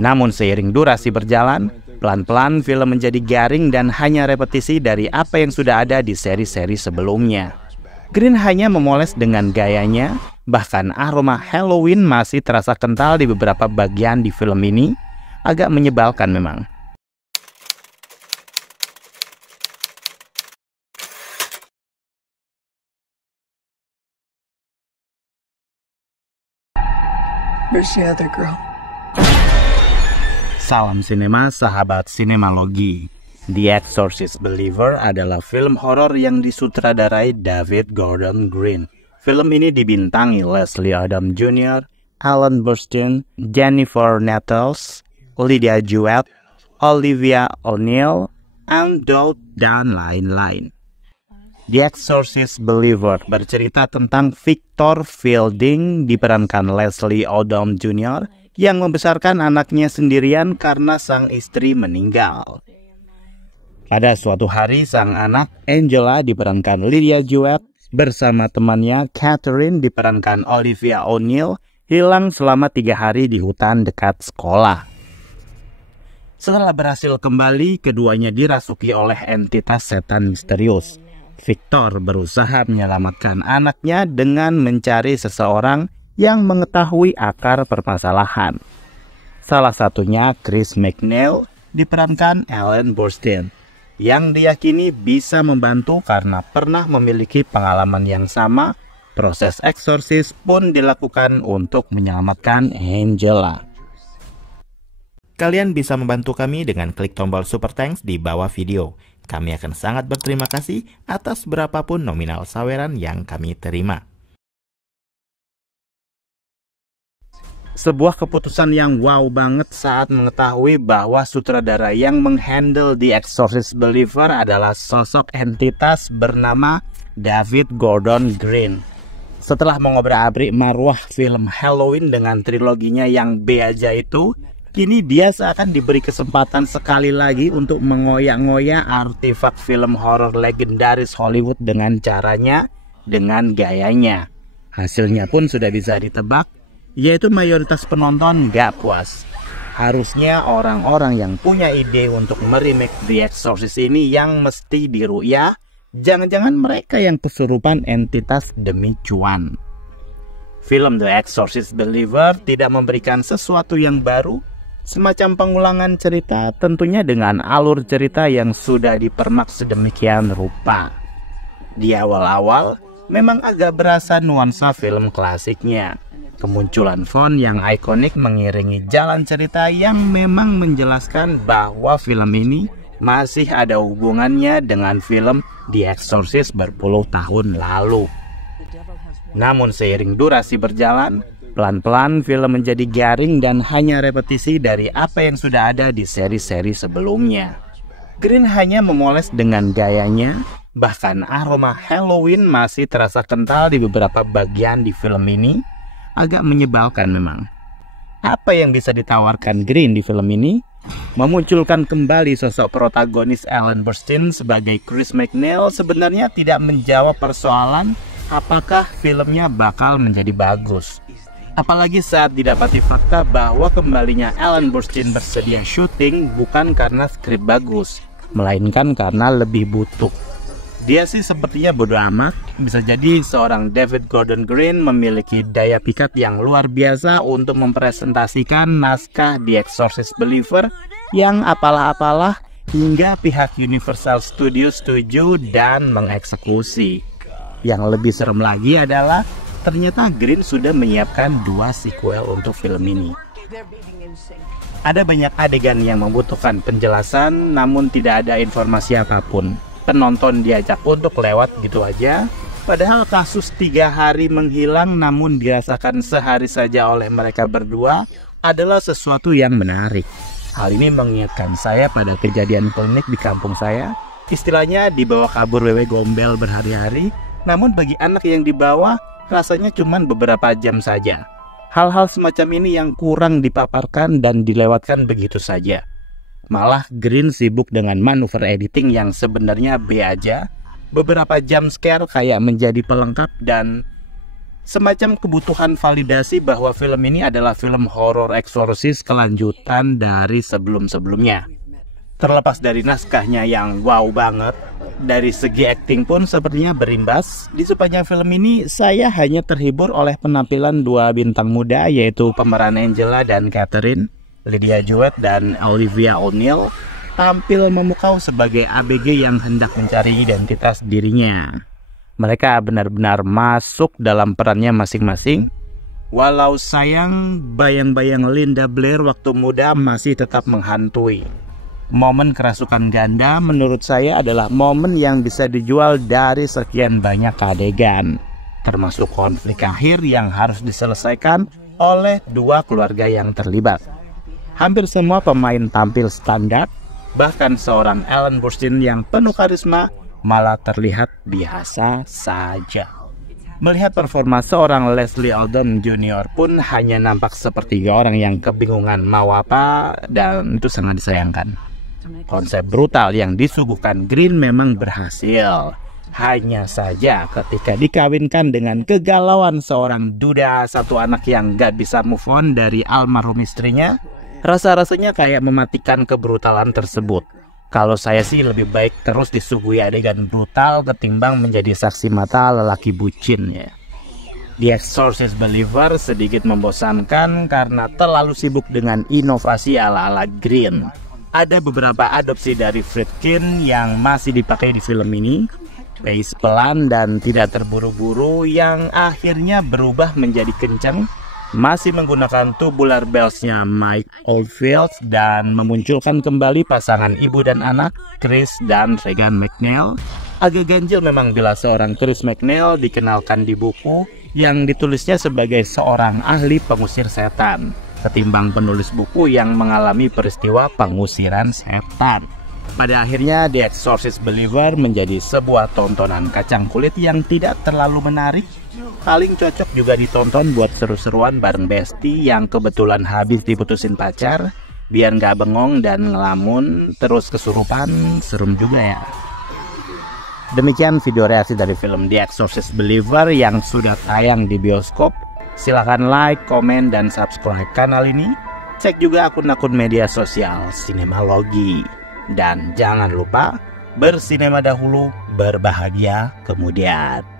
Namun seiring durasi berjalan, pelan-pelan film menjadi garing dan hanya repetisi dari apa yang sudah ada di seri-seri sebelumnya. Green hanya memoles dengan gayanya, bahkan aroma Halloween masih terasa kental di beberapa bagian di film ini, agak menyebalkan memang. Where's the other girl? Salam sinema, sahabat sinemalogi. The Exorcist Believer adalah film horor yang disutradarai David Gordon Green. Film ini dibintangi Leslie Odom Jr., Alan Burstyn, Jennifer Nettles, Lydia Jewett, Olivia O'Neill, dan lain-lain. The Exorcist Believer bercerita tentang Victor Fielding diperankan Leslie Odom Jr. yang membesarkan anaknya sendirian karena sang istri meninggal. Pada suatu hari, sang anak Angela diperankan Lydia Jewett bersama temannya Catherine diperankan Olivia O'Neill hilang selama 3 hari di hutan dekat sekolah. Setelah berhasil kembali, keduanya dirasuki oleh entitas setan misterius. Victor berusaha menyelamatkan anaknya dengan mencari seseorang yang mengetahui akar permasalahan. Salah satunya Chris McNeil diperankan Ellen Burstyn, yang diyakini bisa membantu karena pernah memiliki pengalaman yang sama. Proses eksorsis pun dilakukan untuk menyelamatkan Angela. Kalian bisa membantu kami dengan klik tombol Super Thanks di bawah video. Kami akan sangat berterima kasih atas berapapun nominal saweran yang kami terima. Sebuah keputusan yang wow banget saat mengetahui bahwa sutradara yang menghandle The Exorcist Believer adalah sosok entitas bernama David Gordon Green. Setelah mengobrak-abrik marwah film Halloween dengan triloginya yang B aja itu, kini dia seakan diberi kesempatan sekali lagi untuk mengoyak-ngoyak artefak film horor legendaris Hollywood dengan caranya, dengan gayanya. Hasilnya pun sudah bisa ditebak, yaitu mayoritas penonton gak puas. Harusnya orang-orang yang punya ide untuk meremake The Exorcist ini yang mesti diru'yah, jangan-jangan mereka yang kesurupan entitas demi cuan. Film The Exorcist Believer tidak memberikan sesuatu yang baru, semacam pengulangan cerita, tentunya dengan alur cerita yang sudah dipermak sedemikian rupa. Di awal-awal memang agak berasa nuansa film klasiknya. Kemunculan font yang ikonik mengiringi jalan cerita yang memang menjelaskan bahwa film ini masih ada hubungannya dengan film The Exorcist berpuluh tahun lalu. Namun seiring durasi berjalan, pelan-pelan film menjadi garing dan hanya repetisi dari apa yang sudah ada di seri-seri sebelumnya. Green hanya memoles dengan gayanya, bahkan aroma Halloween masih terasa kental di beberapa bagian di film ini, agak menyebalkan memang. Apa yang bisa ditawarkan Green di film ini? Memunculkan kembali sosok protagonis Ellen Burstyn sebagai Chris McNeil sebenarnya tidak menjawab persoalan apakah filmnya bakal menjadi bagus. Apalagi saat didapati fakta bahwa kembalinya Ellen Burstyn bersedia syuting bukan karena skrip bagus, melainkan karena lebih butuh. Dia sih sepertinya bodo amat, bisa jadi seorang David Gordon Green memiliki daya pikat yang luar biasa untuk mempresentasikan naskah The Exorcist Believer yang apalah-apalah hingga pihak Universal Studios setuju dan mengeksekusi. Yang lebih serem lagi adalah ternyata Green sudah menyiapkan 2 sequel untuk film ini. Ada banyak adegan yang membutuhkan penjelasan, namun tidak ada informasi apapun. Penonton diajak untuk lewat gitu aja, padahal kasus 3 hari menghilang namun dirasakan sehari saja oleh mereka berdua adalah sesuatu yang menarik. Hal ini mengingatkan saya pada kejadian klinik di kampung saya. Istilahnya dibawa kabur wewe gombel berhari-hari, namun bagi anak yang dibawa rasanya cuma beberapa jam saja. Hal-hal semacam ini yang kurang dipaparkan dan dilewatkan begitu saja. Malah Green sibuk dengan manuver editing yang sebenarnya B aja. Beberapa jump scare kayak menjadi pelengkap dan semacam kebutuhan validasi bahwa film ini adalah film horor eksorsis kelanjutan dari sebelum-sebelumnya. Terlepas dari naskahnya yang wow banget, dari segi akting pun sepertinya berimbas. Di sepanjang film ini saya hanya terhibur oleh penampilan dua bintang muda, yaitu pemeran Angela dan Catherine. Lydia Jewett dan Olivia O'Neill tampil memukau sebagai ABG yang hendak mencari identitas dirinya. Mereka benar-benar masuk dalam perannya masing-masing. Walau sayang, bayang-bayang Linda Blair waktu muda masih tetap menghantui. Momen kerasukan ganda menurut saya adalah momen yang bisa dijual dari sekian banyak adegan, termasuk konflik akhir yang harus diselesaikan oleh dua keluarga yang terlibat. Hampir semua pemain tampil standar, bahkan seorang Ellen Burstyn yang penuh karisma malah terlihat biasa saja. Melihat performa seorang Leslie Odom Jr. pun hanya nampak seperti orang yang kebingungan mau apa, dan itu sangat disayangkan. Konsep brutal yang disuguhkan Green memang berhasil. Hanya saja ketika dikawinkan dengan kegalauan seorang duda satu anak yang gak bisa move on dari almarhum istrinya, rasa-rasanya kayak mematikan kebrutalan tersebut. Kalau saya sih lebih baik terus disuguhi adegan brutal ketimbang menjadi saksi mata lelaki bucin ya. The Exorcist Believer sedikit membosankan karena terlalu sibuk dengan inovasi ala-ala Green. Ada beberapa adopsi dari Friedkin yang masih dipakai di film ini. Pace pelan dan tidak terburu-buru yang akhirnya berubah menjadi kencang. Masih menggunakan tubular bells-nya Mike Oldfield dan memunculkan kembali pasangan ibu dan anak Chris dan Regan McNeil. Agak ganjil memang bila seorang Chris McNeil dikenalkan di buku yang ditulisnya sebagai seorang ahli pengusir setan, ketimbang penulis buku yang mengalami peristiwa pengusiran setan. Pada akhirnya The Exorcist Believer menjadi sebuah tontonan kacang kulit yang tidak terlalu menarik. Paling cocok juga ditonton buat seru-seruan bareng bestie yang kebetulan habis diputusin pacar, biar nggak bengong dan ngelamun terus kesurupan. Serem juga ya. Demikian video reaksi dari film The Exorcist Believer yang sudah tayang di bioskop. Silahkan like, komen, dan subscribe kanal ini. Cek juga akun-akun media sosial Sinemalogi. Dan jangan lupa bersinema dahulu, berbahagia kemudian.